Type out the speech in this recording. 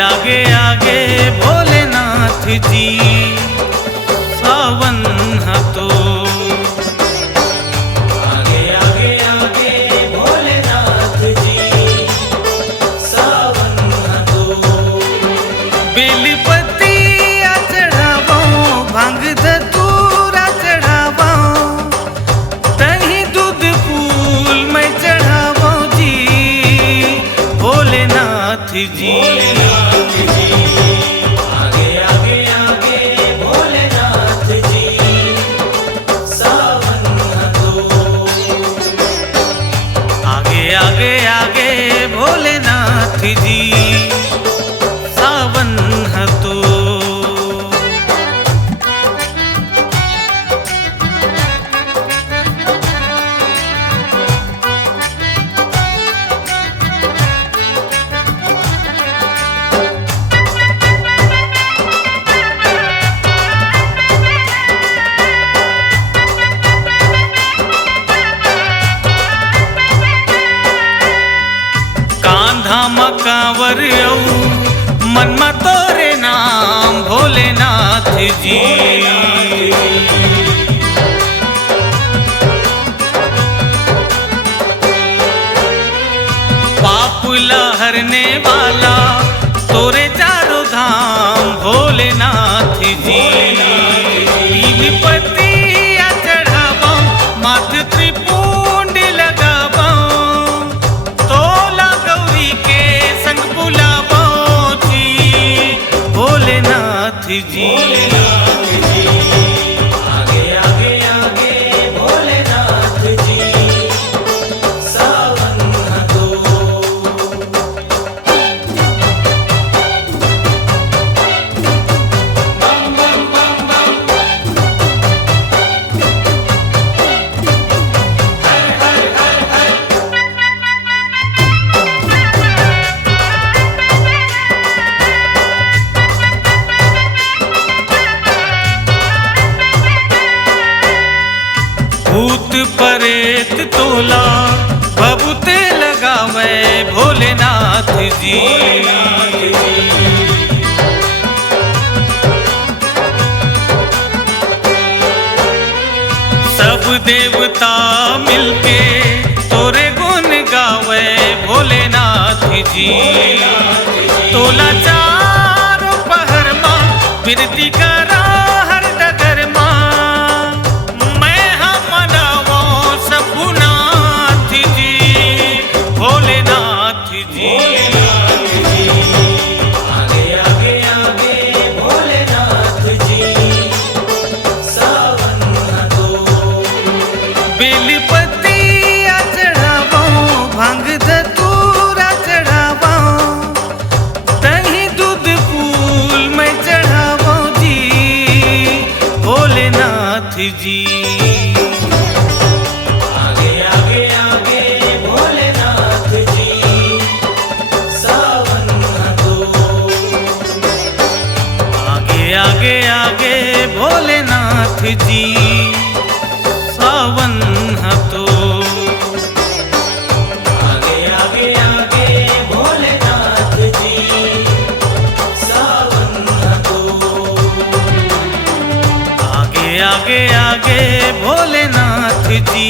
आगे आगे भोलेनाथ जी सावन हतो। आगे आगे आगे भोलेनाथ जी सावन हतो। बेलपति चढ़ावो भांग धतूरा चढ़ावो दही दूध फूल मैं चढ़ावो जी भोलेनाथ जी। आगे आगे आगे भोलेनाथ जी सावन हतो। आगे आगे आगे भोलेनाथ जी सावन हतो। कांधा मकावर मन में तोरे नाम भोलेनाथ जी। पाप लहरने वाला तोरे चारों धाम भोलेनाथ जी। बेलपति चढ़ावो माथ त्रिपुंड लगावो तोला गौरी के संग बुलावो जी भोलेनाथ जी। आगे आगे आगे भोलेनाथ जी सावन हतो। बम बम बम बम हर हर हर हर। भूत परेत तोला भभूते लगावे भोलेनाथ जी। सब देवता मिलके तोरे गुण गावे भोलेनाथ जी। तोला चारों पहर माँ विनती करा हर डगर माँ मैं हम मनावो सबुनाथ जी भोलेनाथ जी। आगे आगे आगे भोलेनाथ जी सावन हतो। बेलपति चढ़ावो भांग धतूरा चढ़ावो दही दूध फूल मैं चढ़ावो जी भोलेनाथ जी। आगे आगे आगे भोलेनाथ जी सावन हतो। आगे आगे आगे भोलेनाथ जी सावन हतो। आगे आगे आगे भोलेनाथ जी सावन हतो। आगे आगे आगे भोलेनाथ जी